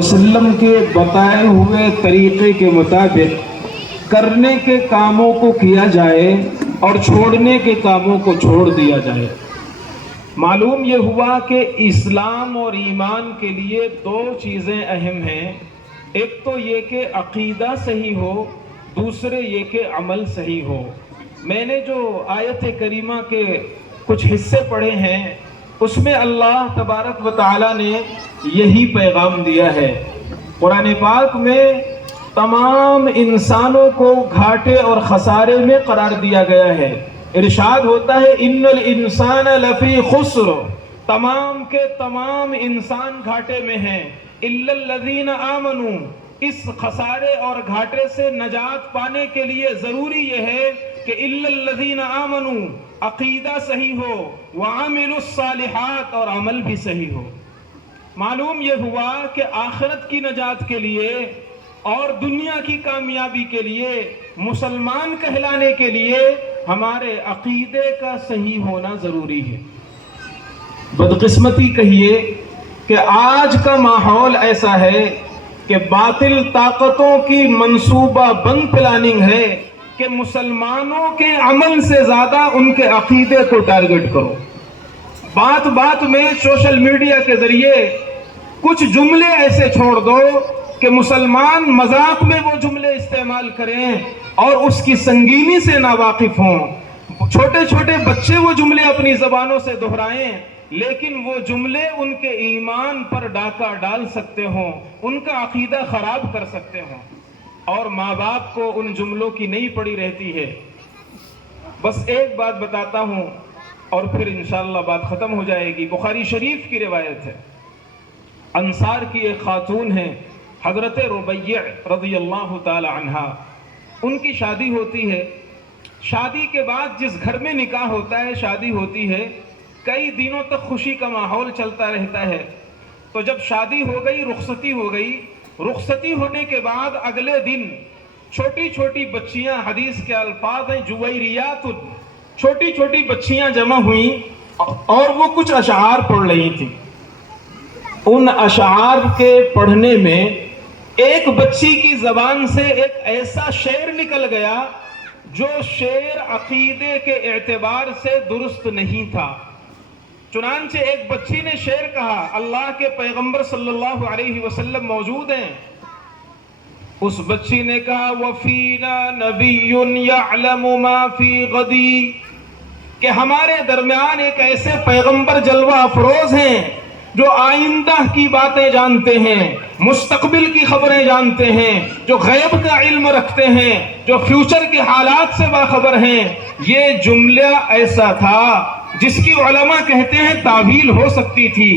वसल्लम के बताए हुए तरीके के मुताबिक करने के कामों को किया जाए और छोड़ने के कामों को छोड़ दिया जाए। मालूम ये हुआ कि इस्लाम और ईमान के लिए दो चीज़ें अहम हैं। एक तो ये कि अकीदा सही हो, दूसरे ये कि अमल सही हो। मैंने जो आयत करीमा के कुछ हिस्से पढ़े हैं उसमें अल्लाह तबारक व तआला ने यही पैगाम दिया है। कुरान पाक में तमाम इंसानों को घाटे और खसारे में करार दिया गया है। इरशाद होता है इन्नल इंसान लफी खुस्र, तमाम के तमाम इंसान घाटे में हैं, इल्लल लज़ीना आमनू। इस खसारे और घाटे से नजात पाने के लिए जरूरी यह है कि इल्लल लज़ीना आमनू, अकीदा सही हो, व आमिलुस सालिहात, और अमल भी सही हो। मालूम यह हुआ कि आखिरत की नजात के लिए और दुनिया की कामयाबी के लिए, मुसलमान कहलाने के लिए हमारे अकीदे का सही होना जरूरी है। बदकिस्मती कहिए कि आज का माहौल ऐसा है कि बातिल ताकतों की मंसूबा बंद प्लानिंग है कि मुसलमानों के अमल से ज्यादा उनके अकीदे को टारगेट करो। बात बात में सोशल मीडिया के जरिए कुछ जुमले ऐसे छोड़ दो कि मुसलमान मजाक में वो जुमले इस्तेमाल करें और उसकी संगीनी से नावाकिफ हों। छोटे छोटे बच्चे वो जुमले अपनी जबानों से दोहराएं, लेकिन वो जुमले उनके ईमान पर डाका डाल सकते हों, उनका अकीदा खराब कर सकते हों, और माँ बाप को उन जुमलों की नहीं पड़ी रहती है। बस एक बात बताता हूँ और फिर इंशाअल्लाह बात खत्म हो जाएगी। बुखारी शरीफ की रिवायत है, अंसार की एक खातून है हजरत रुबैया रज़ियल्लाहु ताला अन्हा। उनकी शादी होती है। शादी के बाद जिस घर में निकाह होता है, शादी होती है, कई दिनों तक खुशी का माहौल चलता रहता है। तो जब शादी हो गई, रुखसती हो गई, रुखसती होने के बाद अगले दिन छोटी छोटी बच्चियां, हदीस के अल्फाज हैं जुवैरियातुन, छोटी छोटी बच्चियां जमा हुई और वो कुछ अशआर पढ़ रही थी। उन अशआर के पढ़ने में एक बच्ची की जबान से एक ऐसा शेर निकल गया जो शेर अकीदे के एतबार से दुरुस्त नहीं था। चुनांचे एक बच्ची ने शेर कहा, अल्लाह के पैगंबर सल्लल्लाहु अलैहि वसल्लम मौजूद हैं। उस बच्ची ने कहा वफीना नबियुन यअलमु मा फी गदी, कि हमारे दरमियान एक ऐसे पैगंबर जलवा अफरोज हैं जो आइंदा की बातें जानते हैं, मुस्तकबिल की खबरें जानते हैं, जो गैब का इल्म रखते हैं, जो फ्यूचर के हालात से बाखबर हैं। ये जुमला ऐसा था जिसकी उलमा कहते हैं तावील हो सकती थी,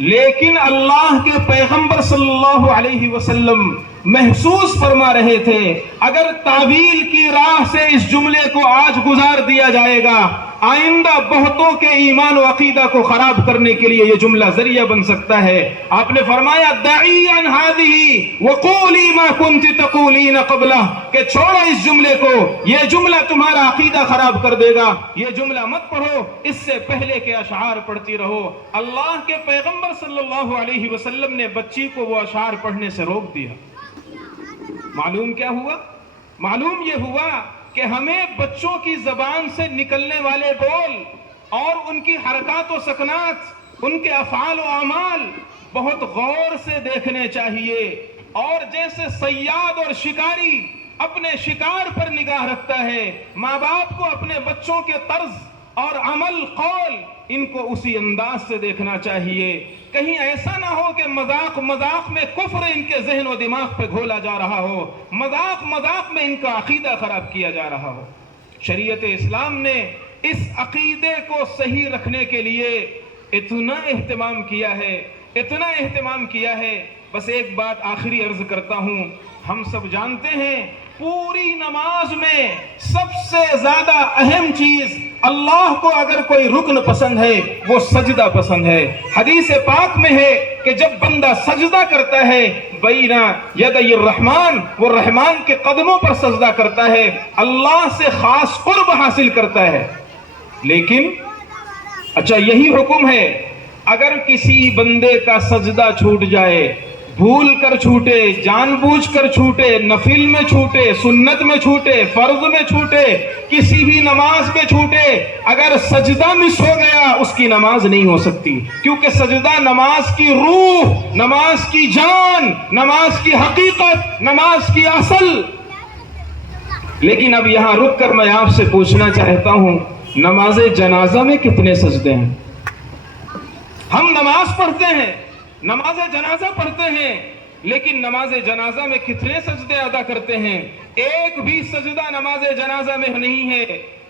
लेकिन अल्लाह के पैगंबर सल्लल्लाहु अलैहि वसल्लम महसूस फरमा रहे थे अगर तावील की राह से इस जुमले को आज गुजार दिया जाएगा, आइंदा बहुतों के ईमान और अकीदा को खराब करने के लिए यह जुमला जरिया बन सकता है। आपने फरमाया दाई अन हादिही वक़ूली मा कुंति तक़ूलीन क़ब्ला, के छोड़ो इस जुमले को, यह जुमला तुम्हारा अकीदा खराब कर देगा, यह जुमला मत पढ़ो, इससे पहले के अशआर पढ़ती रहो। अल्लाह के पैगंबर सल्लल्लाहु अलैहि वसल्लम ने बच्ची को वो अशआर पढ़ने से रोक दिया। मालूम क्या हुआ? मालूम यह हुआ कि हमें बच्चों की जबान से निकलने वाले बोल और उनकी हरकत व सकनात, उनके अफ़ाल व अमाल बहुत गौर से देखने चाहिए। और जैसे सयाद और शिकारी अपने शिकार पर निगाह रखता है, माँ बाप को अपने बच्चों के तर्ज और अमल कौल इनको उसी अंदाज से देखना चाहिए। कहीं ऐसा ना हो कि मजाक मजाक में कुफ्र इनके जहन और दिमाग पे घोला जा रहा हो, मजाक मजाक में इनका अकीदा खराब किया जा रहा हो। शरीयत इस्लाम ने इस अकीदे को सही रखने के लिए इतना एहतमाम किया है, इतना एहतमाम किया है। बस एक बात आखिरी अर्ज करता हूं, हम सब जानते हैं पूरी नमाज में सबसे ज्यादा अहम चीज, अल्लाह को अगर कोई रुकन पसंद है वो सजदा पसंद है। हदीस पाक में है कि जब बंदा सजदा करता है बैना यदय रहमान, वो रहमान के कदमों पर सजदा करता है, अल्लाह से खास कुर्ब हासिल करता है। लेकिन अच्छा यही हुक्म है, अगर किसी बंदे का सजदा छूट जाए, भूल कर छूटे, जानबूझ कर छूटे, नफिल में छूटे, सुन्नत में छूटे, फर्ज में छूटे, किसी भी नमाज में छूटे, अगर सजदा मिस हो गया उसकी नमाज नहीं हो सकती, क्योंकि सजदा नमाज की रूह, नमाज की जान, नमाज की हकीकत, नमाज की असल। लेकिन अब यहां रुक कर मैं आपसे पूछना चाहता हूं, नमाज जनाजा में कितने सजदे हैं? हम नमाज पढ़ते हैं, नमाज जनाजा पढ़ते हैं, लेकिन नमाज जनाजा में कितने सजदे अदा करते हैं? एक भी सजदा नमाज जनाजा में नहीं है।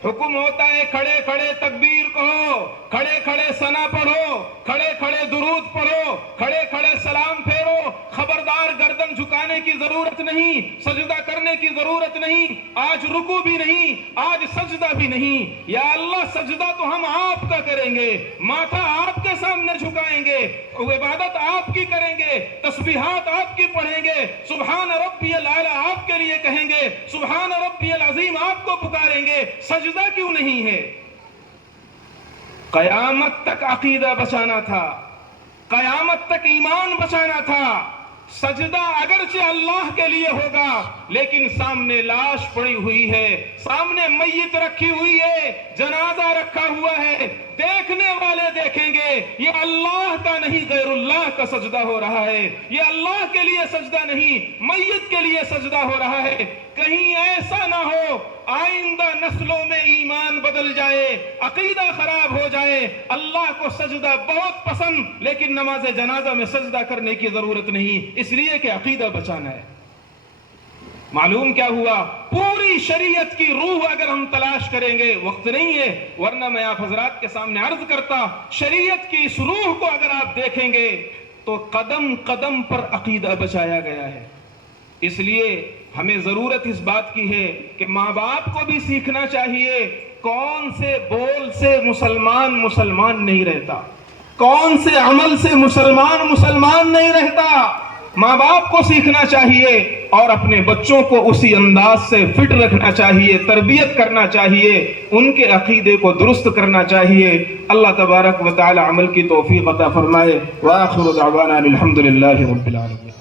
हुक्म होता है खड़े खड़े तकबीर कहो, खड़े खड़े सना पढ़ो, खड़े खड़े दुरूद पढ़ो, खड़े खड़े सलाम फेरो, खबरदार गर्दन झुकाने की जरूरत नहीं, सजदा करने की जरूरत नहीं, आज रुकू भी नहीं, आज सजदा भी नहीं। या अल्लाह, सजदा तो हम आपका करेंगे, माथा आपके सामने झुकाएंगे, इबादत आपकी करेंगे, तस्बीहात आपकी पढ़ेंगे, सुभान रब्बियल आला आपके लिए कहेंगे, सुभान रब्बियल अजीम आपको पुकारेंगे। सजदा क्यों नहीं है? कयामत तक अकीदा बचाना था, कयामत तक ईमान बचाना था। सजदा अगरचे अल्लाह के लिए होगा, लेकिन सामने लाश पड़ी हुई है, सामने मैयत रखी हुई है, जनाजा रखा हुआ है, देखने वाले देखेंगे ये अल्लाह का नहीं गैरुल्लाह का सजदा हो रहा है, ये अल्लाह के लिए सजदा नहीं मैयत के लिए सजदा हो रहा है। कहीं ऐसा ना हो आइंदा नस्लों में ईमान बदल जाए, अकीदा खराब हो जाए। अल्लाह को सजदा बहुत पसंद, लेकिन नमाज जनाजा में सजदा करने की जरूरत नहीं, इसलिए कि अकीदा बचाना है। मालूम क्या हुआ? पूरी शरीयत की रूह अगर हम तलाश करेंगे, वक्त नहीं है, वरना मैं आप हजरात के सामने अर्ज करता, शरीयत की इस रूह को अगर आप देखेंगे तो कदम कदम पर अकीदा बचाया गया है। इसलिए हमें जरूरत इस बात की है कि माँ बाप को भी सीखना चाहिए, कौन से बोल से मुसलमान मुसलमान नहीं रहता, कौन से अमल से मुसलमान मुसलमान नहीं रहता। माँ बाप को सीखना चाहिए और अपने बच्चों को उसी अंदाज से फिट रखना चाहिए, तरबियत करना चाहिए, उनके अकीदे को दुरुस्त करना चाहिए। अल्लाह तबारक व तआला अमल की तौफीक अता फरमाए। व आखिरु दअवाना अनिल हम्दुलिल्लाहि रब्बिल आलमीन।